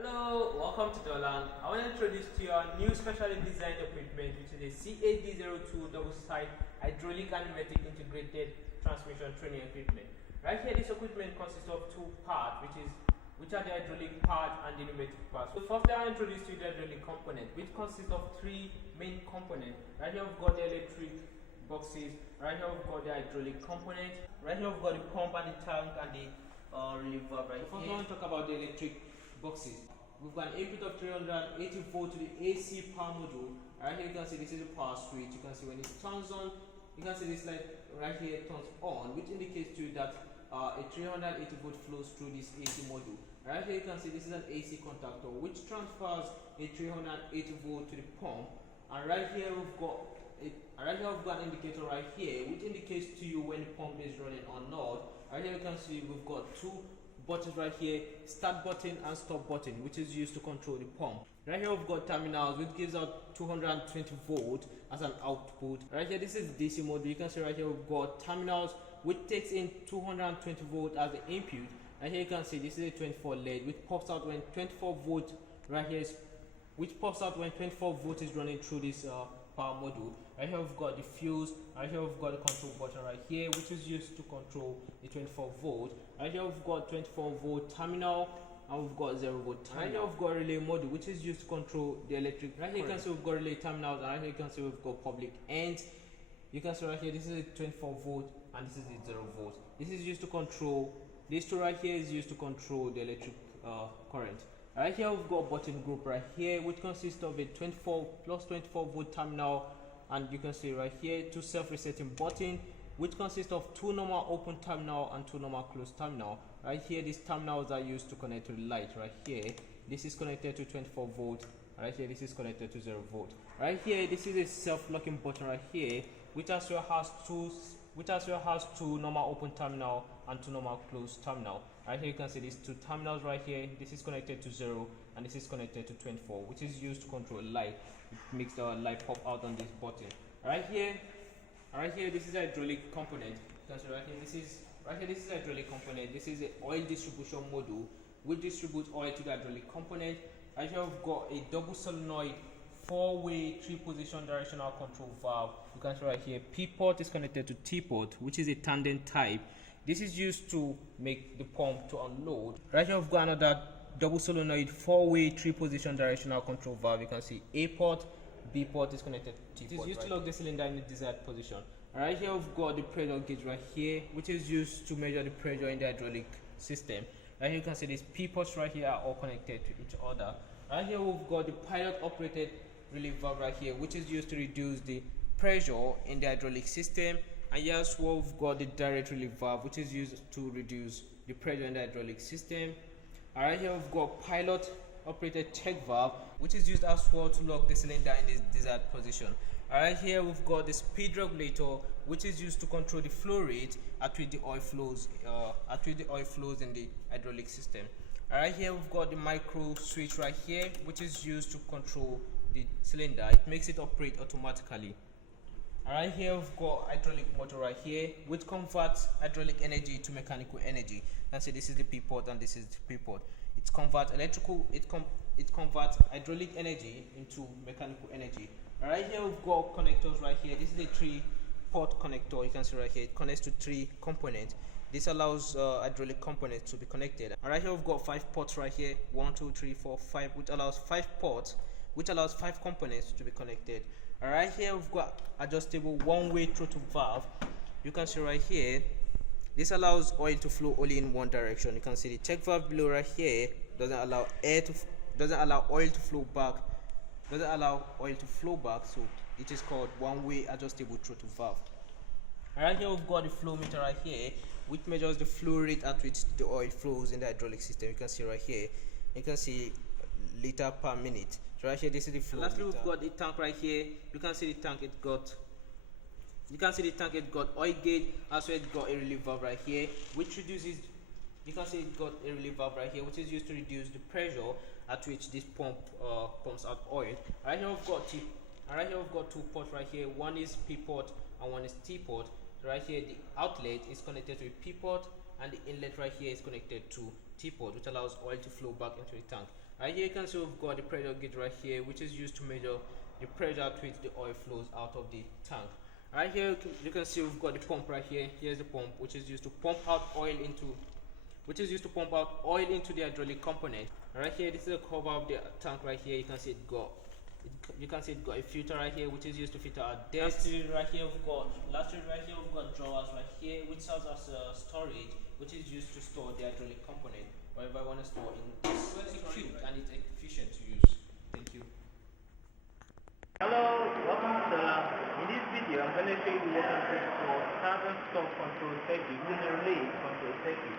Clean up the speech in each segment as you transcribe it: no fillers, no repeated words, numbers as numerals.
Hello, welcome to Dolang. I want to introduce to you our new specially designed equipment, which is a CAD02 double-side hydraulic and pneumatic integrated transmission training equipment. Right here, this equipment consists of two parts, which are the hydraulic part and the pneumatic part. So first, I will introduce to you the hydraulic component, which consists of three main components. Right here, we've got the electric boxes. Right here, we've got the hydraulic component. Right here, we've got the pump and the tank and the relief valve. Right. First, I want to talk about the electric boxes. We've got an input of 380 volt to the AC power module. Right here you can see this is a power switch. You can see when it turns on, you can see this light right here turns on, which indicates to you that a 380 volt flows through this AC module. Right here you can see this is an AC contactor which transfers a 380 volt to the pump. And right here we've got an indicator right here which indicates to you when the pump is running or not. Right here you can see we've got two buttons right here, start button and stop button, which is used to control the pump. Right here we've got terminals which gives out 220 volt as an output. Right here this is DC mode. You can see right here we've got terminals which takes in 220 volt as the input. Right here you can see this is a 24 LED which pops out when 24 volt right here is, which pops out when 24 volt is running through this power module. Right here we've got the fuse. Right here we've got the control button right here which is used to control the 24 volt. Right here we've got 24 volt terminal and we've got 0 volt terminal. Right here we've got relay module which is used to control the electric. Right here you can see we've got relay terminals, and right here you can see we've got public ends. You can see right here this is a 24 volt and this is a 0 volt. This is used to control, this two right here is used to control the electric current. Right here we've got button group right here which consists of a 24 plus 24 volt terminal, and you can see right here two self-resetting button which consists of two normal open terminal and two normal closed terminal. Right here these terminals are used to connect to the light. Right here this is connected to 24 volt. Right here this is connected to 0 volt. Right here this is a self-locking button right here which as well has two normal open terminal and two normal closed terminal. Right here you can see these two terminals right here. This is connected to 0 and this is connected to 24, which is used to control light. It makes the light pop out on this button. Right here this is a hydraulic component. You can see right here this is a hydraulic component. This is an oil distribution module which distributes oil to the hydraulic component. Right here we've got a double solenoid 4-way 3-position directional control valve. You can see right here P port is connected to T port, which is a tandem type. This is used to make the pump to unload. Right here we've got another double solenoid 4-way 3-position directional control valve. You can see A port, B port is connected to T port. It is used to lock the cylinder in the desired position. Right here we've got the pressure gauge right here, which is used to measure the pressure in the hydraulic system. Right here you can see these P ports right here are all connected to each other. Right here we've got the pilot operated relief valve right here, which is used to reduce the pressure in the hydraulic system. And yes, we've got the direct relief valve which is used to reduce the pressure in the hydraulic system. Right here we've got pilot operated check valve which is used as well to lock the cylinder in its desired position. Right here we've got the speed regulator which is used to control the flow rate at which the oil flows in the hydraulic system. Right here we've got the micro switch right here which is used to control the cylinder. It makes it operate automatically. Right here we've got hydraulic motor right here which converts hydraulic energy to mechanical energy. And see this is the P port and this is the P port. It converts hydraulic energy into mechanical energy. Right here we've got connectors right here. This is a 3-port connector. You can see right here it connects to 3 components. This allows hydraulic components to be connected. And right here we've got 5 ports right here, 1 2 3 4 5, which allows 5 ports, which allows 5 components to be connected. Right here we've got adjustable 1-way throttle valve. You can see right here this allows oil to flow only in one direction. You can see the check valve below right here doesn't allow oil to flow back, so it is called 1-way adjustable throttle valve. Right here we've got the flow meter right here which measures the flow rate at which the oil flows in the hydraulic system. You can see right here, you can see liter per minute. So right here this is the flow. Lastly we've got the tank right here. You can see the tank it got oil gauge, as well it got a relief valve right here which reduces, you can see it got a relief valve right here which is used to reduce the pressure at which this pump pumps out oil. Right here we've got 2 ports right here. One is P port and one is T port. Right here the outlet is connected to a P port and the inlet right here is connected to T port, which allows oil to flow back into the tank. Right here you can see we've got the pressure gauge right here, which is used to measure the pressure at which the oil flows out of the tank. Right here you can see we've got the pump right here. Here's the pump, which is used to pump out oil into the hydraulic component. Right here, this is the cover of the tank right here. You can see it got a filter right here, which is used to filter out dirt. Lastly right here we've got drawers right here, which serves as a storage, which is used to store the hydraulic component wherever I want to store in this cube, and it's efficient to use. Thank you. Hello, welcome to Dolang. In this video, I'm going to show you what I'm doing for start and stop control circuit using a relay control circuit.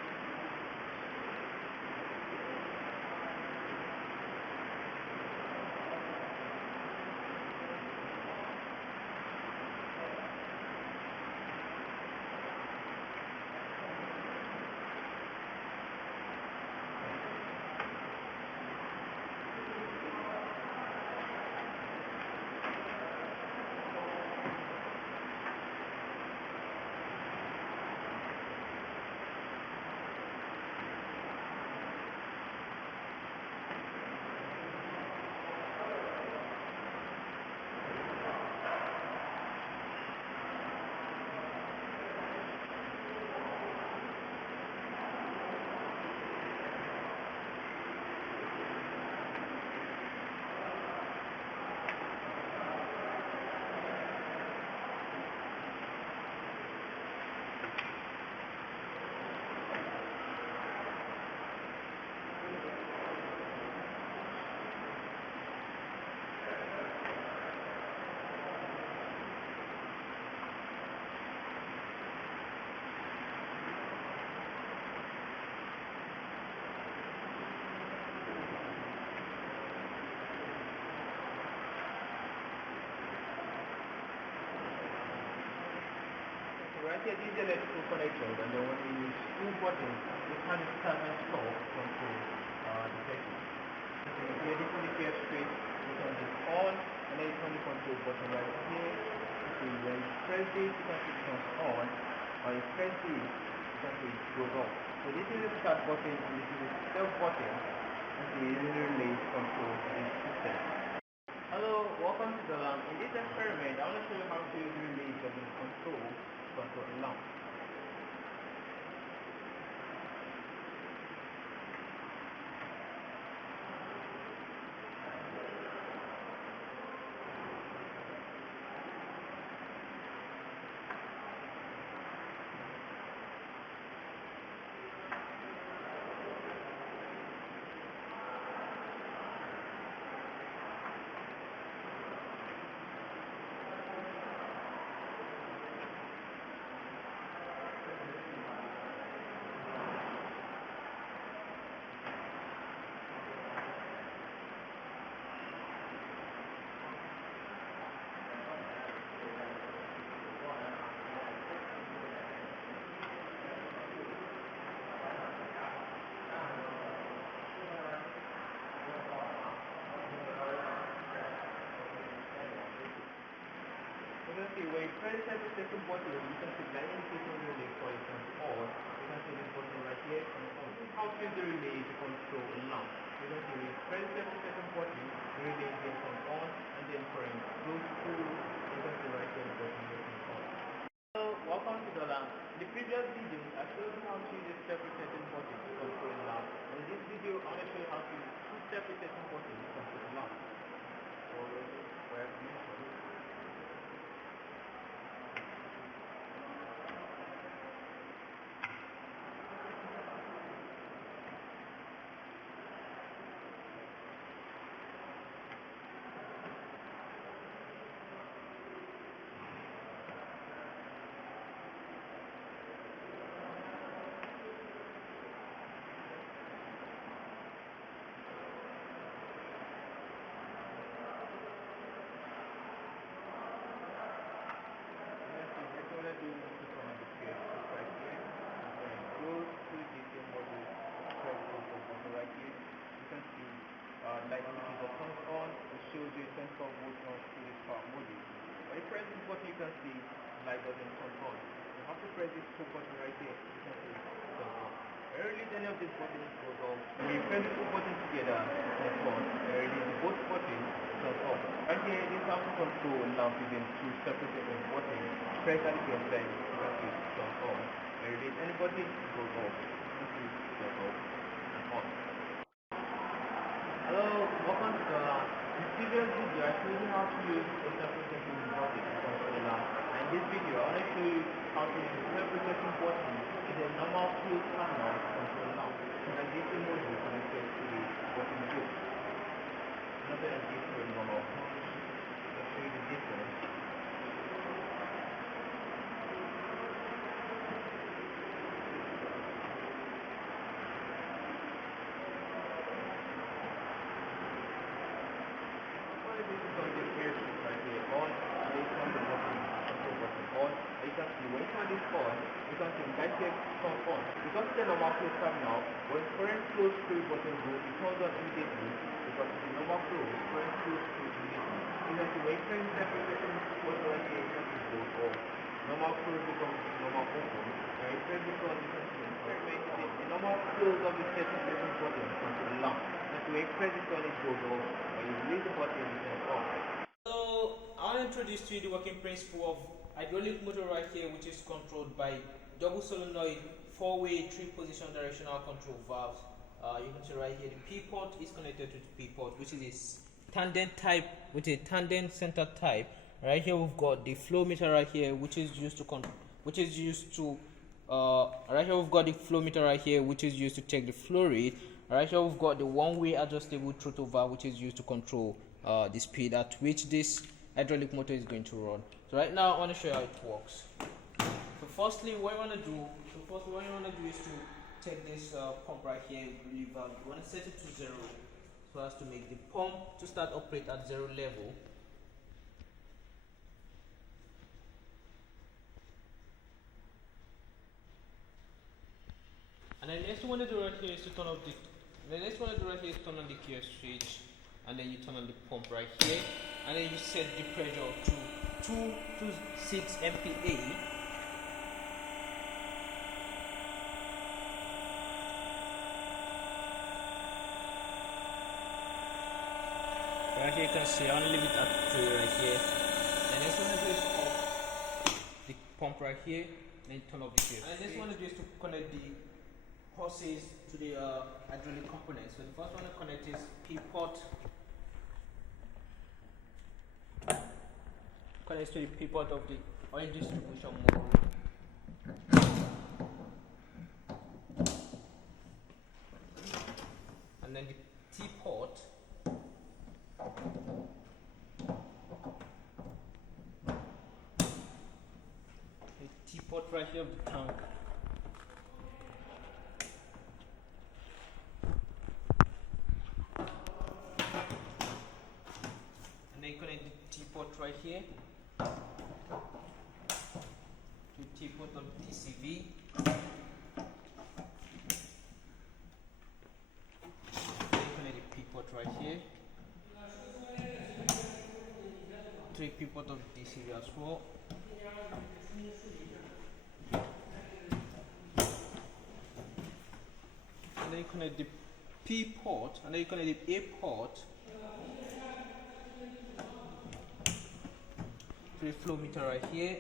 Right here, these are electrical connectors, and then when we use two buttons, we can start and stop control the circuit. So here, this is the first switch, you can just on, and then you turn the control button right here. So when you press this, you can see it comes on, or you press this, you can see it goes off. So this is the start button, and this is the stop button, and so you relay control this system. Hello, welcome to Dolang. In this experiment, I want to show you how to use relay to control the lamp. You can see when you press the second button, you can see the indication relay for it comes on. You can see this button right here comes on. This is how to use the relay to control a lamp. You can see when you press the second button, the relay here comes on, and then for it goes through. You can see right here the button here comes on. Hello, welcome to Dolang. In the previous video, I showed you how to use a step-resetting button to control a lamp. And in this video, I'm going to show you how to use two step-resetting buttons to control a lamp. So, where to use it? Like indicator turns on, it shows you 24 volts on to this power module. When you press this button, you can see light doesn't turn on. You have to press this two button right here, you can see it turns on. Release any of these buttons goes off. When you press the two buttons together, it turns on. Release the both buttons, it turns off. Right here, this how to control lamp using two separate buttons. Press at the same time, you can see it turns on. Release any button, it goes off. You can see it turns off and on. Hello, welcome to Dolang. In this previous video, I showed you how to use a reciprocating button to control lamp. And in this video, I want to show you how to use a reciprocating button in a normal closed panel to control lamp. And this is module connected to the button group. Another than this to a normal punch. I'll show you the difference. This is on the gear switch right here on, and it's on the button, control button on. And you can see when it's on this on, you can see the light here turn on. Because it's a normal closed terminal, when current close screw button go, it turns on immediately because it's a normal close, current close screw immediately. You can see when you press the separation button right here, you can see it goes off. Normal close becomes normal open. And you press this on, you can see the normal close of the separation button control the lamp. And when you press this on, it goes off. When you release the button, it turns on. So I want to introduce to you the working principle of hydraulic motor right here, which is controlled by double solenoid 4-way 3-position directional control valves. You can see right here the P port is connected to the P port, which is a tandem type, with a tandem center type. Right here we've got the flow meter right here, which is used to right here we've got the flow meter right here, which is used to check the flow rate. Right here we've got the one-way adjustable throttle valve, which is used to control the speed at which this hydraulic motor is going to run. So right now I want to show you how it works. So firstly, what you want to do is to take this pump right here, relief valve. You want to set it to 0 so as to make the pump to start operate at 0 level. And then next one to do right here is to turn off the turn on the gear switch, and then you turn on the pump right here, and then you set the pressure to 2 to 6 MPa. Right here you can see I want to leave it at 2 right here. And next one to do is off the pump right here, then turn off the gear. And next one to do is to connect the hoses to the hydraulic components. So the first one to connect is P port. Connects to the P port of the oil distribution module. And then the T port right here of the tank. And then you connect the T port right here to T port of DCV. Then you connect the P port right here to the P port of DCV as well. And then you connect the P port, and then you connect the A port to the flow meter right here.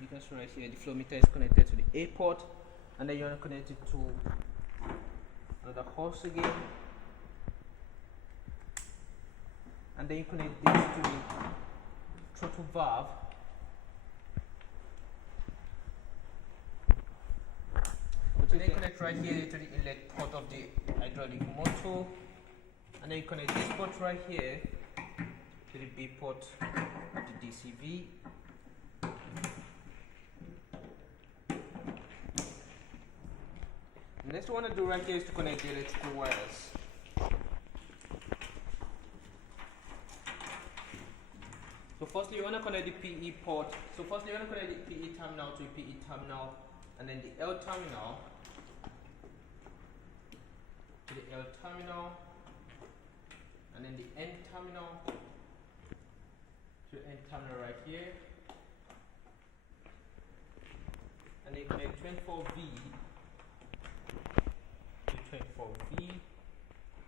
You can see right here the flow meter is connected to the A port, and then you want to connect it to another hose again, and then you connect this to the throttle valve. So then you connect right here to the inlet port of the hydraulic motor, and then you connect this port right here to the B port of the DCV. The next one to do right here is to connect the electrical wires. So firstly you want to connect the PE port. So firstly you want to connect the PE terminal to the PE terminal, and then the L terminal to the L terminal, and then the N terminal to to end terminal right here, and then connect 24V to 24V,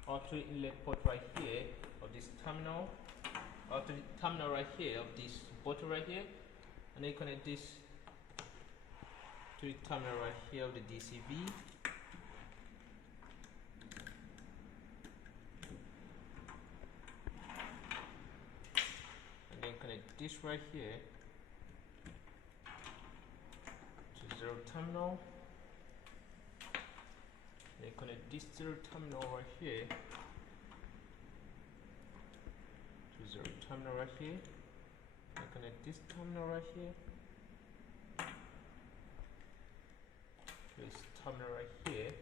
or to the inlet port right here of this terminal, or to the terminal right here of this bottle right here, and then connect this to the terminal right here of the DCV. And then connect this right here to zero terminal. Then connect this zero terminal right here to zero terminal right here. Then connect this terminal right here to this terminal right here,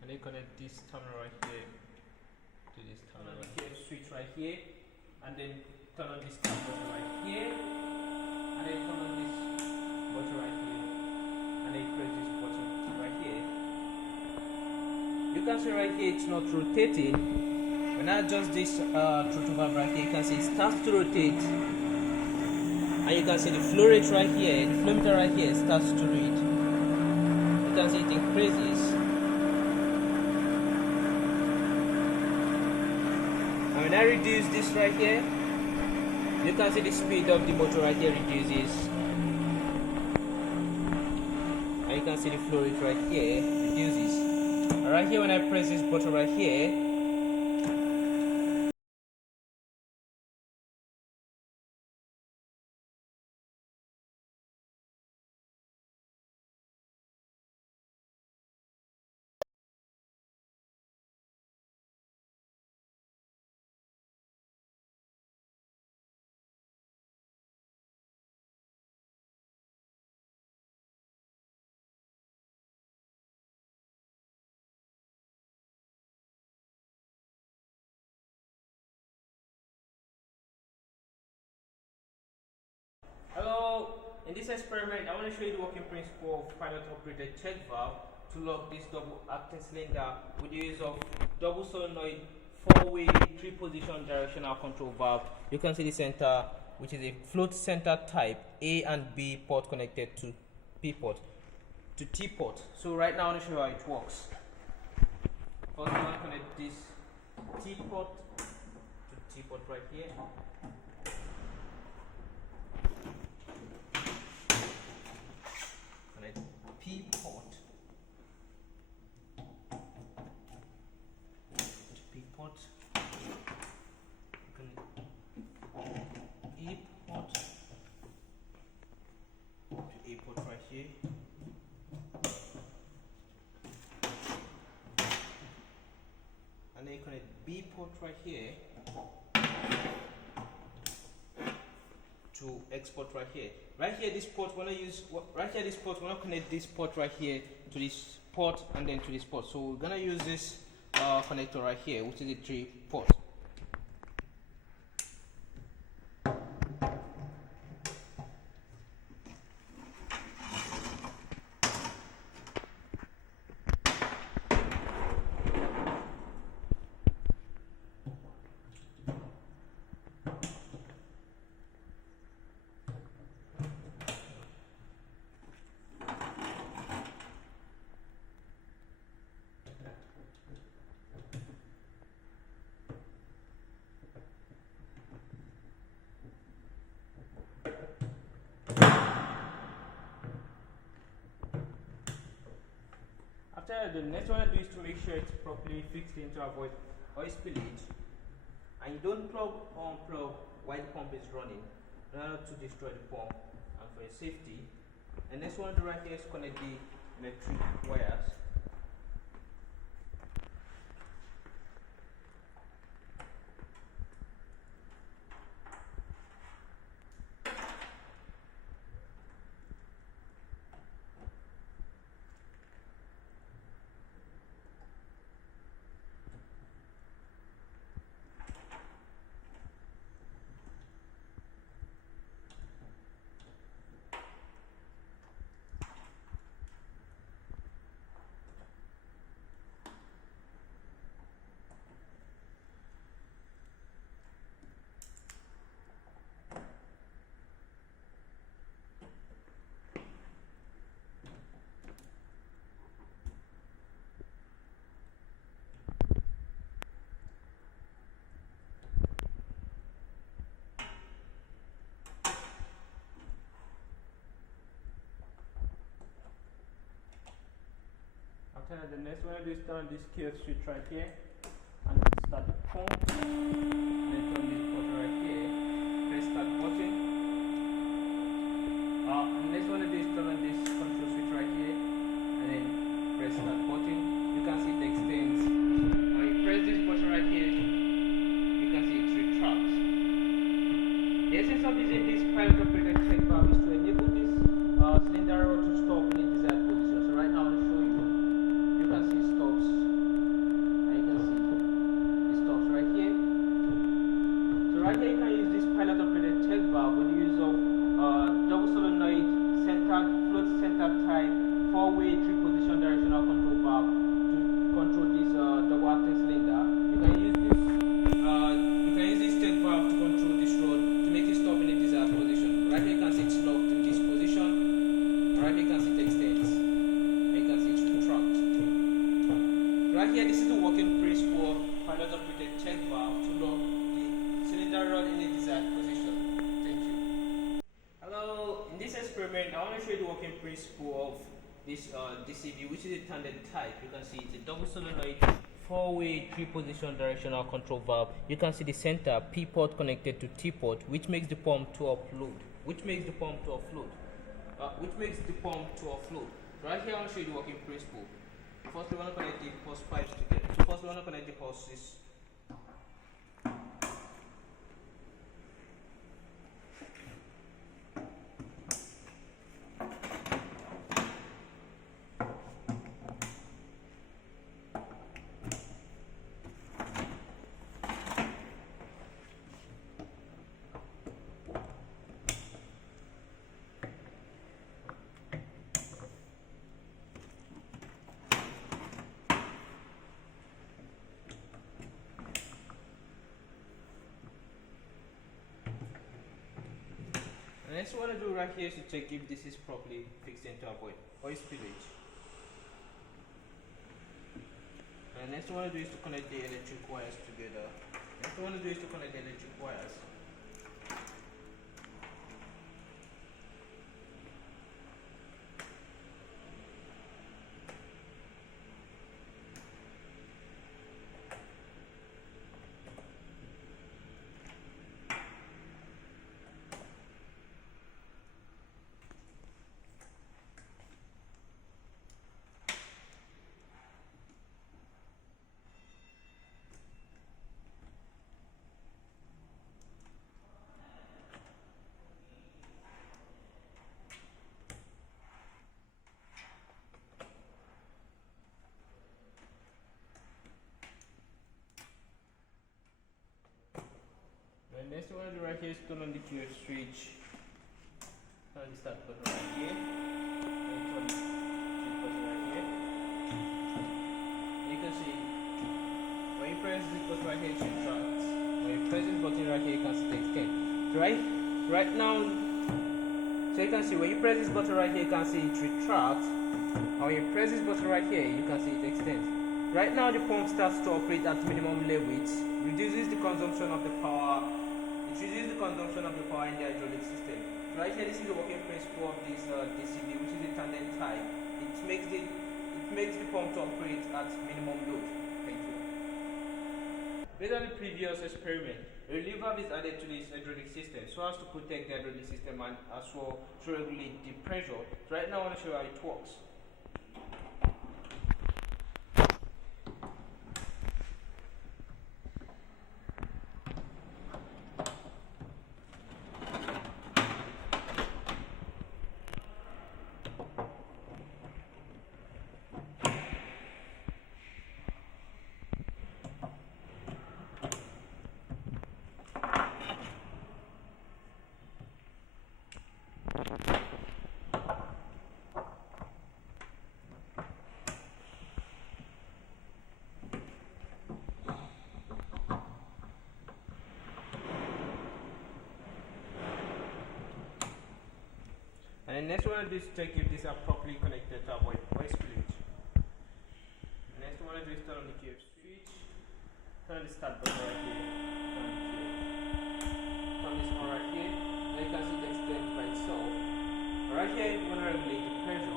and then connect this terminal right here to this terminal right here. Switch right here, and then turn on this button right here, and then turn on this button right here, and then press this button right here. You can see right here it's not rotating. When I adjust this throttle valve right here, you can see it starts to rotate, and you can see the flow rate right here, the flow meter right here starts to read. You can see it increases, and when I reduce this right here, you can see the speed of the motor right here reduces, and you can see the flow rate right here reduces. And right here, when I press this button right here, hello, in this experiment I want to show you the working principle of pilot operated check valve to lock this double acting cylinder with the use of double solenoid 4-way 3-position directional control valve. You can see the center, which is a float center type, A and B port connected to P port to T port. So right now I want to show you how it works. First I want to connect this T port to T port right here. Connect P port to P port. Connect A port to A port right here. And then you connect B port right here to export right here. Right here, this port wanna use. Right here, this port wanna connect this port right here to this port and then to this port. So we're gonna use this connector right here, which is a 3 port. The next one to do is to make sure it's properly fixed in to avoid oil spillage, and you don't plug or unplug while the pump is running in order to destroy the pump and for your safety. And next one to do right here is connect the electric wires. the next one I do is turn this KF switch right here and start the pump. Then turn this button right here. Press start button. And next one I do is turn on this control switch right here and then press start button. You can see it extends. Now you press this button right here. You can see it retracts. The essence of using this pilot operated check valve is to enable this cylinder rod to stop in the desired position. So right now I'll show you. You can see it stops, and you can see it stops right here. So right here you can use this pilot operated check valve with the use of double solenoid centered float center type 4-way 3-position directional control valve to control this double acting cylinder. You can use this check valve to control this rod to make it stop in the desired position. Right here you can see it's locked in this position. Right here you can see it extends. And you can see it's retract. Right here, this is the working principle of pilot operated check valve to lock the cylinder rod in the desired position. Thank you. Hello, in this experiment I want to show you the working principle of this DCV, which is a tandem type. You can see it's a double solenoid 4-way 3-position directional control valve. You can see the center P port connected to T port, which makes the pump to offload. Right here, I want to show you the working principle. First, we want to connect the hose pipes together. So first, we want to connect the hoses. The next one I do right here is to check if this is properly fixed in to avoid oil spillage. And next one I do is to connect the electric wires together. Next one I do right here is turn on the QF switch. Turn the start button right here. And turn the switch button right here. You can see when you press this button right here, it retracts. When you press this button right here, you can see it extend. Right now, so you can see when you press this button right here, you can see it retracts. And when you press this button right here, you can see it extends. Right now, the pump starts to operate at minimum levels, reduces the consumption of the power. It reduces the consumption of the power in the hydraulic system. Right here, this is the working principle of this DCV, which is a tandem type. It makes the pump to operate at minimum load. Thank you. Based on the previous experiment, a relief valve is added to this hydraulic system so as to protect the hydraulic system and as well to regulate the pressure. So right now, I want to show you how it works. And the next one is to check if these are properly connected to avoid oil spillage. The next one is to turn on the QF switch, turn the start button right here, turn this one right here. Now you can see it extends by itself. Right here, you want to regulate the pressure.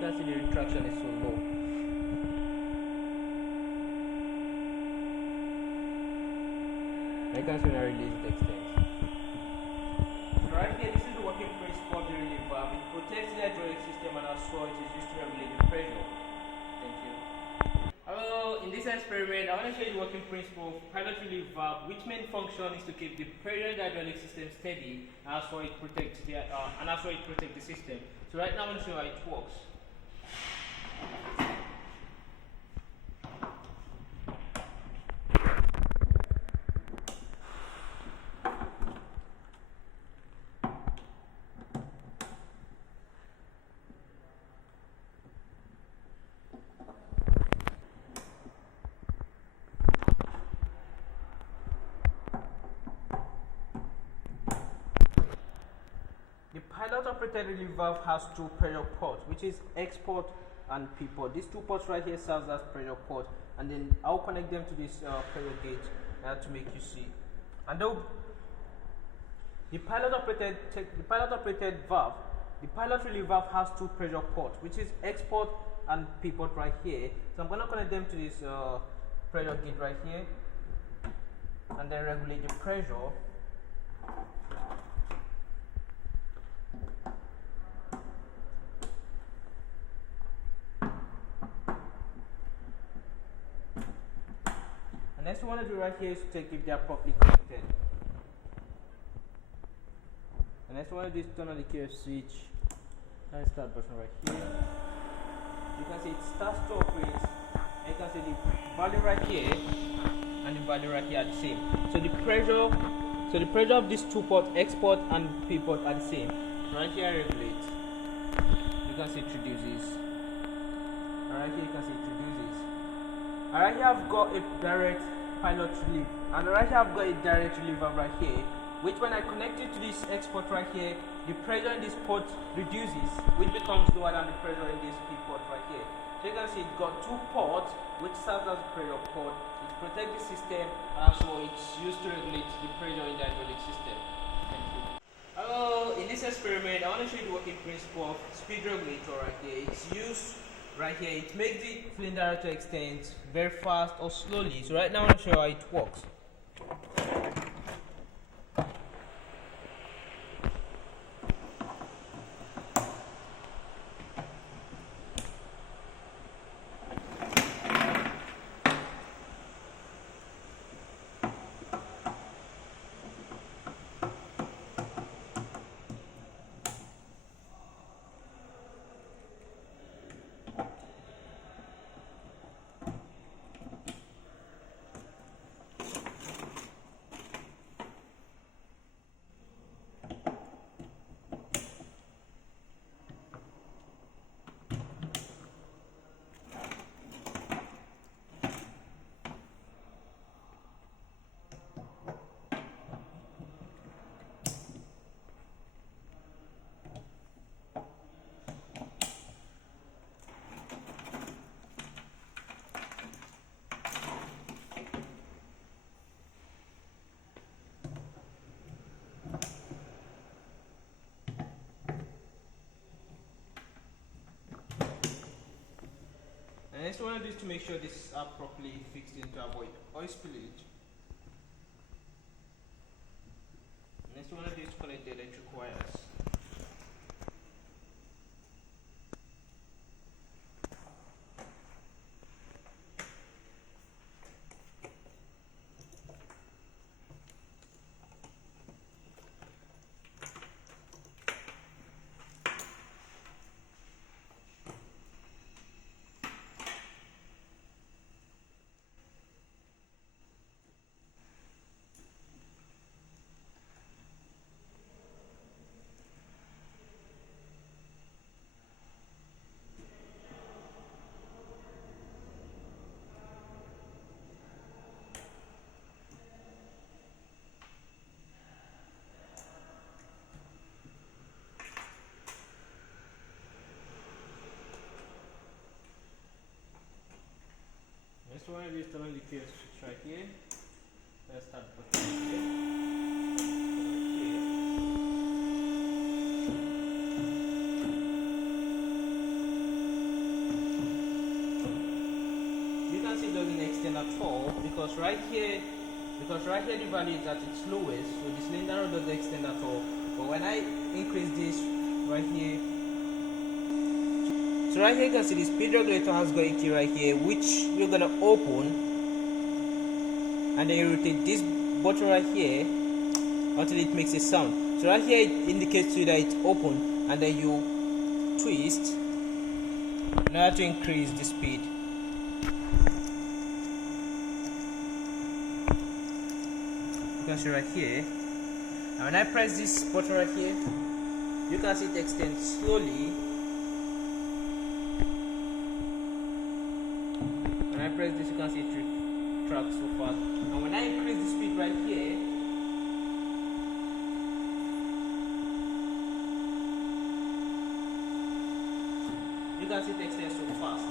can see the retraction is so low. You can see when I release it extends. So right here, this is the working principle of the relief valve. It protects the hydraulic system and also it is used to regulate the pressure. Thank you. Hello, in this experiment, I want to show you the working principle of pilot relief valve, which main function is to keep the pressure in the hydraulic system steady, and also it protects the system. So right now, I'm going to show you how it works. The pilot operated relief valve has two pressure ports, which is X port and P port. These two ports right here serves as pressure port, and then I'll connect them to this pressure gauge to make you see. And the pilot operated valve, the pilot relief valve has two pressure ports, which is X port and P port right here. So I'm going to connect them to this pressure gauge right here, and then regulate the pressure. And next we want to do right here is to check if they are properly connected. And next we want to do is turn on the KF switch and start button right here. You can see it starts to operate, and you can see the value right here and the value right here are the same. So the pressure of these two ports, X port and P port, are the same. Right here I regulate. You can see it reduces. And right here you can see it reduces. And right here I've got a direct pilot relief, and right here I've got a direct relief valve right here, which when I connect it to this X port right here, the pressure in this port reduces, which becomes lower than the pressure in this P port right here. So you can see it's got two ports, which serves as a pressure port. It protects the system, and also it's used to regulate the pressure in the hydraulic system. Thank you. Hello, in this experiment, I want to show you the working principle of speed regulator right here. It's used right here. It makes the flame director extend very fast or slowly. So right now I want to show you how it works. And next one is to make sure this is properly fixed in to avoid oil spillage. Next one is to connect the electric wires. Next one is turn on the KF switch right here. Let's start button right here. because right here the value is at its lowest, so the cylinder rod doesn't extend at all. But when I increase this right here, so right here you can see the speed regulator has got a key right here, which you're gonna open, and then you rotate this button right here until it makes a sound. So right here it indicates to you that it's open, and then you twist in order to increase the speed. You can see right here, and when I press this button right here, you can see it extends slowly. When I press this, you can see it retracts so fast. And when I increase the speed right here, you can see it extends so fast.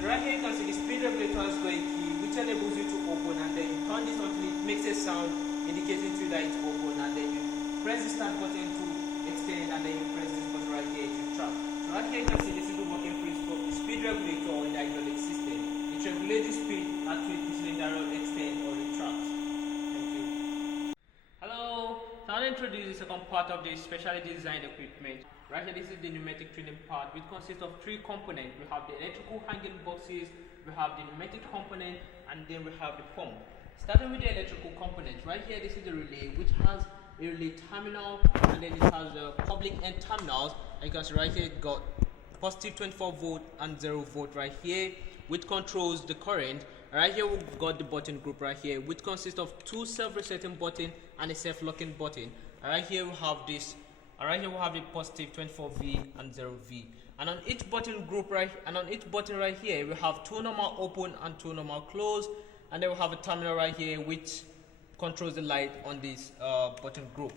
So right here you can see the speed regulator has got a key which enables you to open, and then you turn this until it makes a sound indicating to you that it's open, and then you press the start button to extend, and then you press this button right here to retract. So right here you can see this is the working principle of the speed regulator in the hydraulic system. It regulates the speed at which the cylinder rod extend or retract. Thank you. Hello, so I'll introduce the second part of the specially designed equipment. Right here, this is the pneumatic training part, which consists of three components. We have the electrical hanging boxes, we have the pneumatic component, and then we have the pump. Starting with the electrical component, right here this is the relay, which has a relay terminal, and then it has the public end terminals. And you can see right here it got positive 24 volt and 0 volt right here, which controls the current. Right here we've got the button group right here, which consists of two self-resetting button and a self-locking button. Right here we have this. Right here we have the positive 24V and 0V. And on each button group right here we have two normal open and two normal close, and then we have a terminal right here which controls the light on this button group.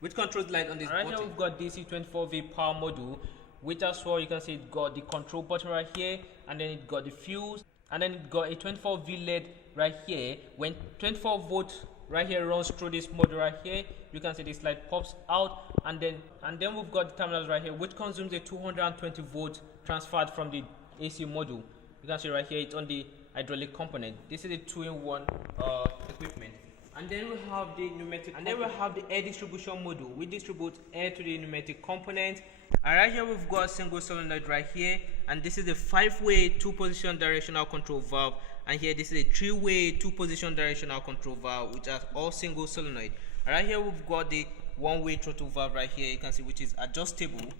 Right here we've got DC 24V power module, which as well you can see it got the control button right here, and then it got the fuse, and then it got a 24V LED right here. When 24 volt right here runs through this module right here, you can see this light pops out, and then we've got the terminals right here, which consumes a 220 volt transferred from the AC module. You can see right here it's on the hydraulic component. This is a 2-in-1 equipment. And then we have the pneumatic, and then we have the air distribution module, which distributes air to the pneumatic component. And right here we've got a single solenoid right here, and this is a 5-way 2-position directional control valve, and here this is a 3-way 2-position directional control valve, which are all single solenoid. And right here we've got the 1-way throttle valve right here, you can see, which is adjustable,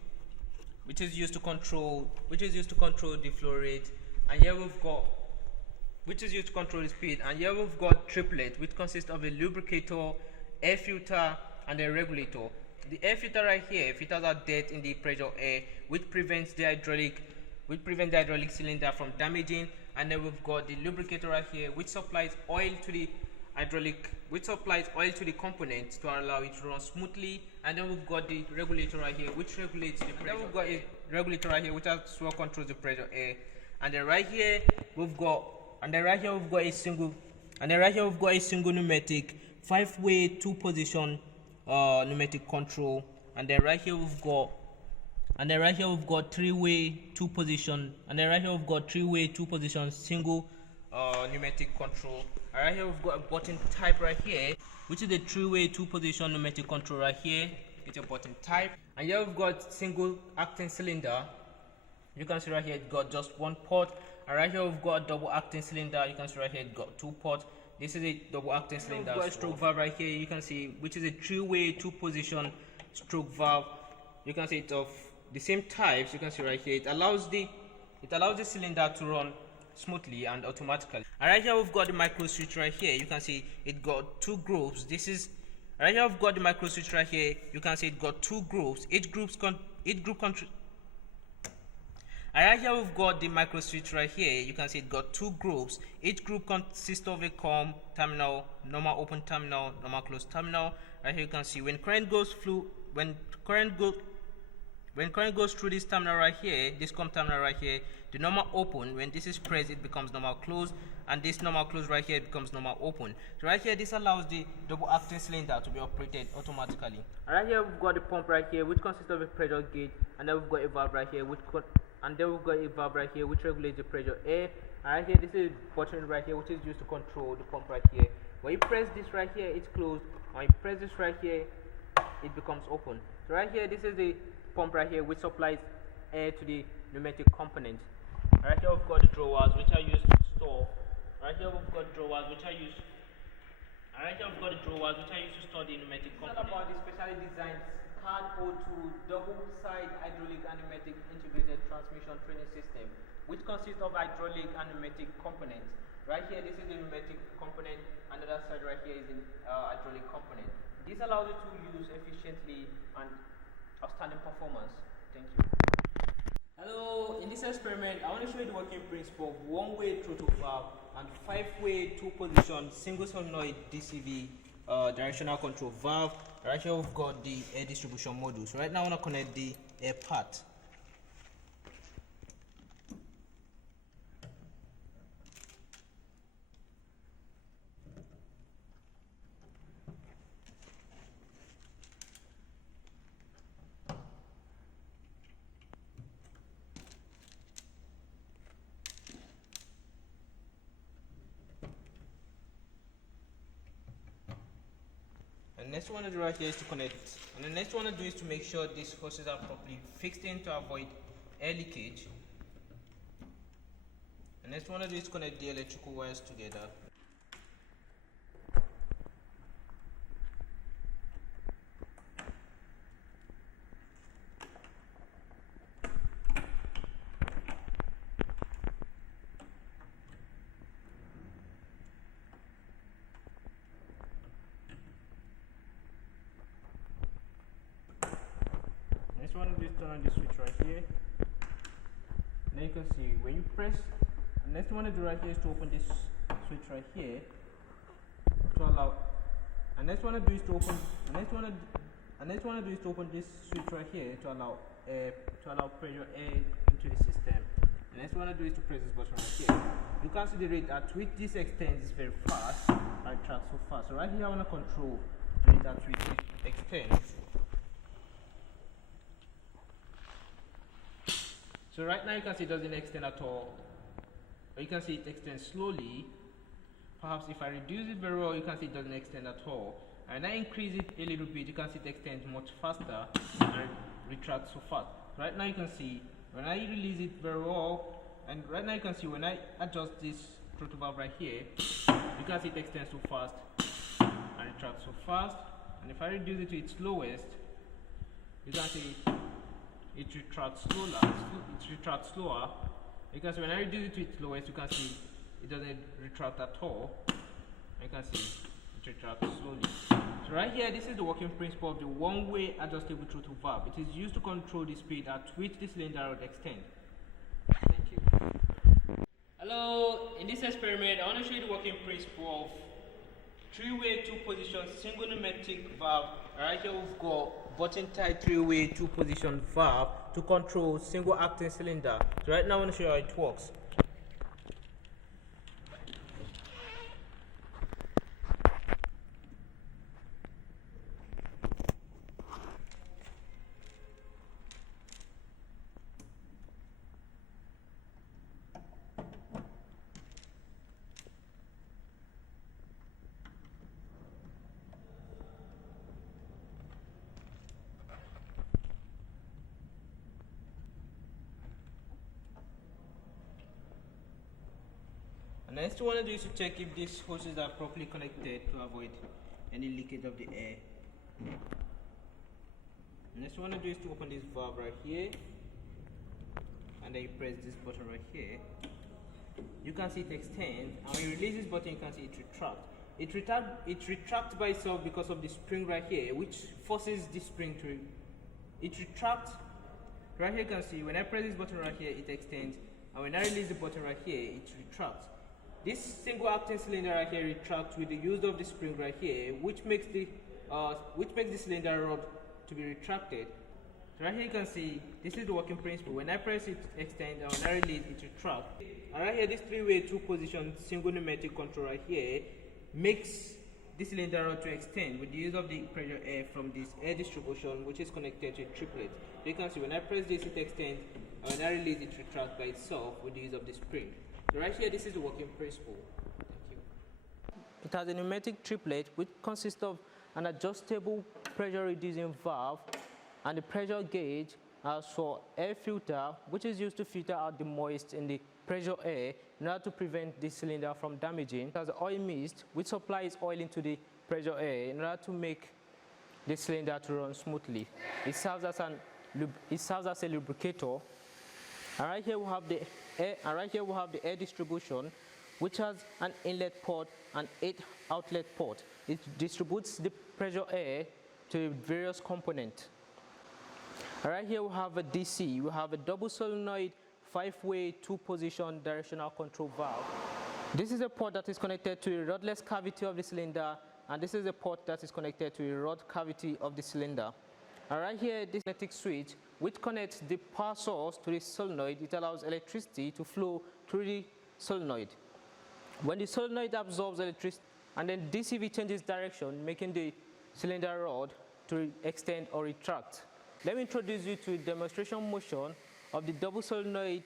which is used to control the flow rate. And here we've got which is used to control the speed. And here we've got triplet, which consists of a lubricator, air filter, and a regulator. The air filter right here filters out dirt in the pressure air, which prevents the hydraulic cylinder from damaging. And then we've got the lubricator right here, which supplies oil to the component to allow it to run smoothly. And then we've got the regulator right here, which regulates the pressure. And then we've got a regulator right here, which as well controls the pressure air. And then right here we've got a single pneumatic 5-way 2-position pneumatic control. And then right here we've got 3-way 2-position, and then right here we've got 3-way 2-position single pneumatic control. And right here we've got a button type right here, which is a 3-way 2-position pneumatic control right here. It's a button type. And here we've got single acting cylinder. You can see right here it got just one port. And right here we've got a double acting cylinder. You can see right here it got 2 ports. This is a double acting cylinder. We've got a stroke valve right here, you can see, which is a 3-way 2-position stroke valve. You can see it's of the same types. You can see right here it allows the cylinder to run smoothly and automatically. And right here we've got the micro switch right here. You can see it got 2 grooves. Right here I've got the micro switch right here. You can see it got 2 grooves. And right here we've got the micro switch right here. You can see it got 2 grooves. Each group consists of a COM terminal, normal open terminal, normal closed terminal. Right here you can see when current goes through this terminal right here, this COM terminal right here, the normal open, when this is pressed it becomes normal closed, and this normal close right here becomes normal open. So right here this allows the double acting cylinder to be operated automatically. And right here we've got the pump right here, which consists of a pressure gauge, and then we've got a valve right here which and then we've got a valve right here which regulates the pressure air. Right here, this is a button right here which is used to control the pump right here. When you press this right here, it's closed. When you press this right here, it becomes open. So right here, this is the pump right here which supplies air to the pneumatic component. Right here we've got the drawers which are used to store. Right here we've got drawers which are used. Right here we've got the drawers which are used to store the pneumatic component. It's about the specially designed CAD-02 double-side hydraulic and pneumatic integrated transmission training system, which consists of hydraulic and pneumatic components. Right here, this is the pneumatic component. Another side right here is the hydraulic component. This allows you to use efficiently and outstanding performance. Thank you. Hello, in this experiment, I want to show you the working principle of one-way throttle valve and five-way two-position single solenoid DCV directional control valve. Right here we've got the air distribution module. So right now I want to connect the air part. And next one to do right here is to connect, and the next one to do is to make sure these hoses are properly fixed in to avoid air leakage. And next one to do is to connect the electrical wires together. Next one is turn on the switch right here. Now you can see when you press, the next one to do right here is to open this switch right here to allow. And next one to do is to open. Next one to do is to open this switch right here to allow pressure air into the system. The next one to do is to press this button right here. You can see the rate at which this extends is very fast. I track so fast. So right here I want to control the rate at which it extends. So right now you can see it doesn't extend at all, but you can see it extends slowly. Perhaps if I reduce it very well, you can see it doesn't extend at all. And I increase it a little bit, you can see it extends much faster and retracts so fast. Right now you can see when I release it very well, and right now you can see when I adjust this throttle valve right here, you can see it extends so fast and retracts so fast. And if I reduce it to its lowest, you can see it retracts slower. Because when I reduce it to its lowest, you can see it doesn't retract at all. You can see it retracts slowly. So right here, this is the working principle of the one-way adjustable throttle valve. It is used to control the speed at which the cylinder would extend. Thank you. Hello, in this experiment, I want to show you the working principle of three-way two-position single pneumatic valve. Right here we've got button-type three-way two-position valve to control single-acting cylinder. So right now I want to show you how it works. And next one I want to do is to check if these hoses are properly connected to avoid any leakage of the air. Next one I want to do is to open this valve right here, and then you press this button right here. You can see it extend, and when you release this button you can see it retract. It retracts by itself because of the spring right here, which forces this spring to retract. Right here you can see when I press this button right here it extends, and when I release the button right here it retracts. This single acting cylinder right here retracts with the use of the spring right here, which makes the cylinder rod to be retracted. So right here you can see this is the working principle. When I press it extend, and when I release it retracts. And right here this three-way two-position single pneumatic control right here makes this cylinder rod to extend with the use of the pressure air from this air distribution, which is connected to a triplet. You can see when I press this, it extends, and when I release, it retracts by itself with the use of the spring. So right here, this is the working principle. Thank you. It has a pneumatic triplet which consists of an adjustable pressure reducing valve and the pressure gauge as for air filter, which is used to filter out the moist in the pressure air in order to prevent the cylinder from damaging. It has the oil mist which supplies oil into the pressure air in order to make the cylinder to run smoothly. It serves as a lubricator. And right here we have the air distribution, which has an inlet port and 8 outlet ports. It distributes the pressure air to various components. Right here we have a DC. We have a double solenoid 5-way 2-position directional control valve. This is a port that is connected to a rodless cavity of the cylinder, and this is a port that is connected to a rod cavity of the cylinder. And right here, this magnetic switch, which connects the power source to the solenoid, it allows electricity to flow through the solenoid. When the solenoid absorbs electricity, and then DCV changes direction, making the cylinder rod to extend or retract. Let me introduce you to a demonstration motion of the double solenoid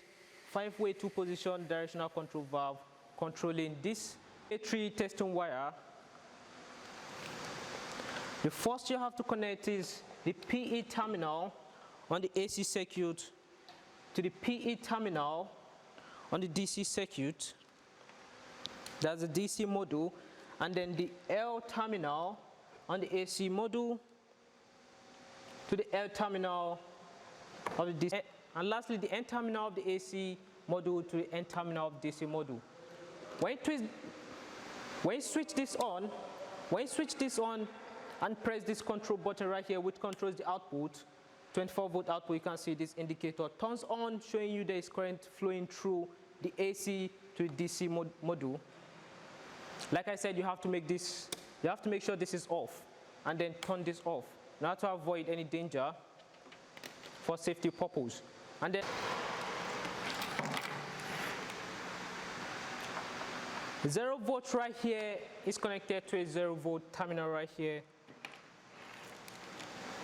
5-way 2-position directional control valve controlling this A3 testing wire. The first you have to connect is the PE terminal on the AC circuit to the PE terminal on the DC circuit. That's the DC module, and then the L terminal on the AC module to the L terminal of the DC, and lastly the N terminal of the AC module to the N terminal of the DC module. When you switch this on and press this control button right here, which controls the output, 24-volt output, you can see this indicator turns on, showing you there is current flowing through the AC to the DC module. Like I said, you have to make sure this is off, and then turn this off, in order to avoid any danger for safety purpose. And then 0 volt right here is connected to a 0 volt terminal right here.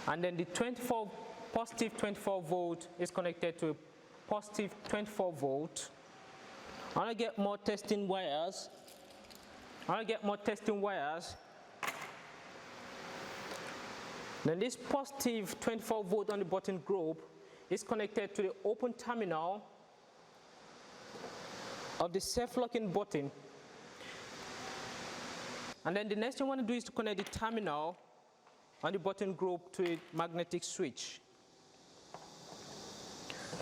And then the positive 24 volt is connected to a positive 24 volt. I want to get more testing wires. Then this positive 24 volt on the button group is connected to the open terminal of the self-locking button. And then the next thing I want to do is to connect the terminal on the button group to a magnetic switch.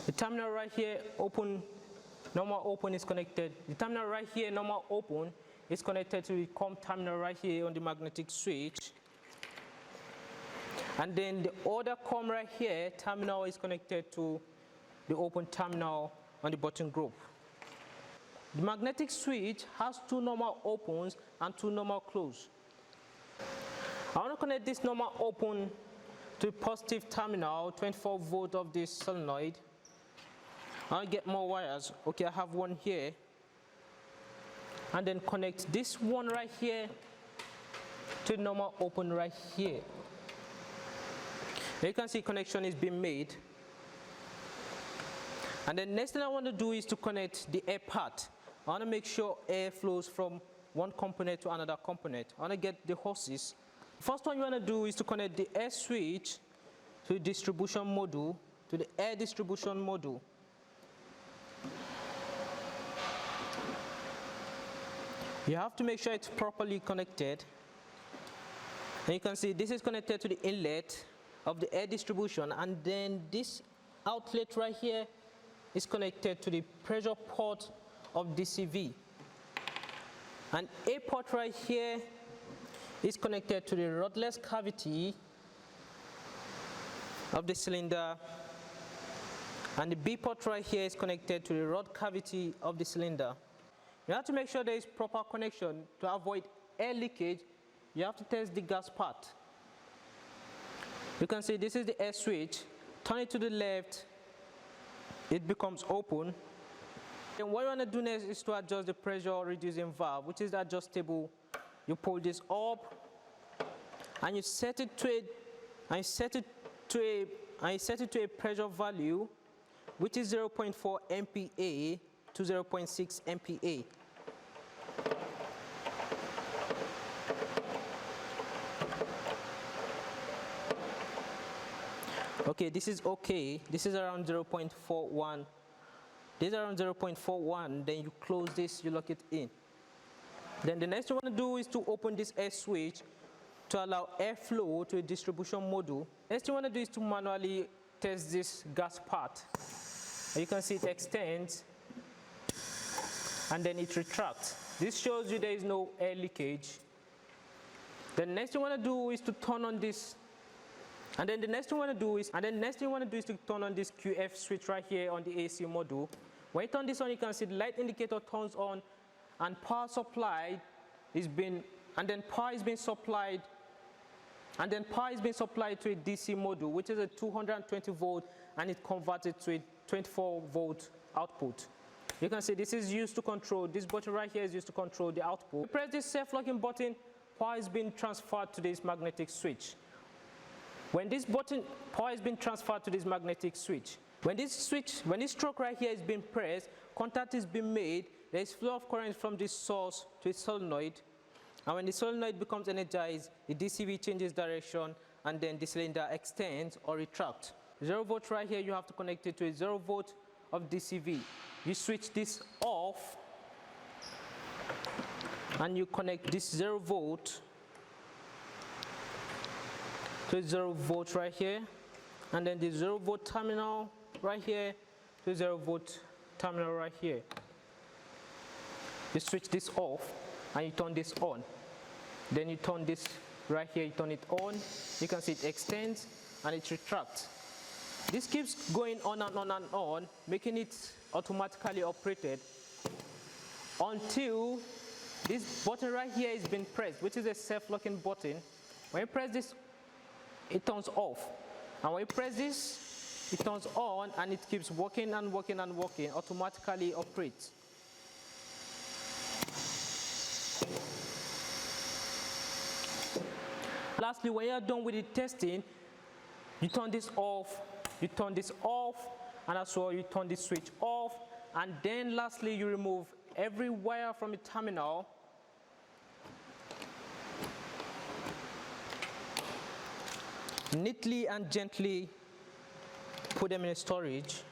The terminal right here, normal open is connected. The terminal right here, normal open, is connected to the COM terminal right here on the magnetic switch. And then the other COM right here, terminal, is connected to the open terminal on the button group. The magnetic switch has 2 normal opens and 2 normal close. I want to connect this normal open to the positive terminal, 24 volt of this solenoid. I'll get more wires. Okay, I have one here. And then connect this one right here to the normal open right here. Now you can see connection is being made. And then next thing I want to do is to connect the air part. I want to make sure air flows from one component to another component. I want to get the hoses. First one you want to do is to connect the air switch to the distribution module, to the air distribution module. You have to make sure it's properly connected. And you can see this is connected to the inlet of the air distribution, and then this outlet right here is connected to the pressure port of DCV. And A port right here is connected to the rodless cavity of the cylinder, and the B port right here is connected to the rod cavity of the cylinder. You have to make sure there is proper connection to avoid air leakage. You have to test the gas part. You can see this is the air switch. Turn it to the left, it becomes open. And what you want to do next is to adjust the pressure reducing valve, which is the adjustable you pull this up, and you set it to a pressure value which is 0.4 MPa to 0.6 MPa. Okay, this is okay. This is around 0.41. This is around 0.41. Then you close this, you lock it in. Then the next thing you want to do is to open this air switch to allow airflow to a distribution module. Next thing you want to do is to manually test this gas part. You can see it extends and then it retracts. This shows you there is no air leakage. The next thing you want to do is to turn on this. And then the next thing you want to do is, to turn on this QF switch right here on the AC module. When you turn this on, you can see the light indicator turns on, and power supply is being, and then power is being supplied, to a DC module, which is a 220 volt, and it converts it to a 24 volt output. You can see this is used to control, this button right here is used to control the output. You press this self-locking button, power is being transferred to this magnetic switch. When this button, power is being transferred to this magnetic switch. When this stroke right here is being pressed, contact is being made, there is flow of current from this source to its solenoid. And when the solenoid becomes energized, the DCV changes direction, and then the cylinder extends or retracts. 0 volt right here, you have to connect it to a 0 volt of DCV. You switch this off, and you connect this 0 volt to 0 volt right here, and then the 0 volt terminal right here to 0 volt terminal right here. You switch this off and you turn this on. Then you turn this right here, you turn it on. You can see it extends and it retracts. This keeps going on and on and on, making it automatically operated until this button right here is being pressed, which is a self-locking button. When you press this, it turns off, and when you press this, it turns on, and it keeps working and working and working, automatically operates. Lastly, when you are done with the testing, you turn this off, and as well you turn this switch off, and then lastly you remove every wire from the terminal. Neatly and gently put them in storage.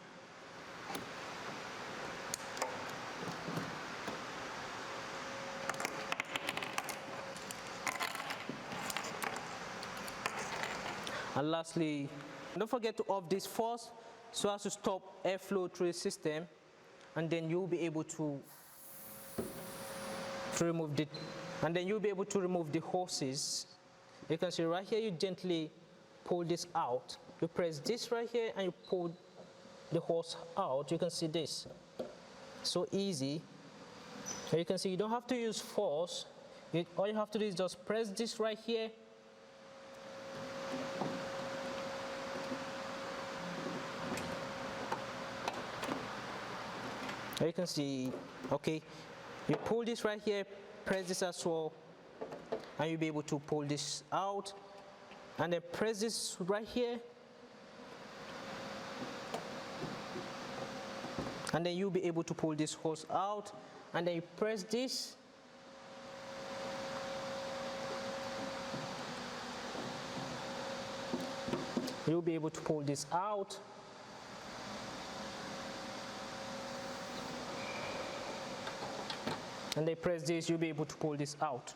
And lastly, don't forget to off this first so as to stop airflow through the system, and then you'll be able to remove the hoses. You can see right here, you gently pull this out. You press this right here and you pull the hose out. You can see this. So easy. So you can see you don't have to use force. All you have to do is just press this right here. You can see, okay, you pull this right here, press this as well, and you'll be able to pull this out. And then press this right here, and then you'll be able to pull this hose out, and then you press this, you'll be able to pull this out, and then press this, you'll be able to pull this out.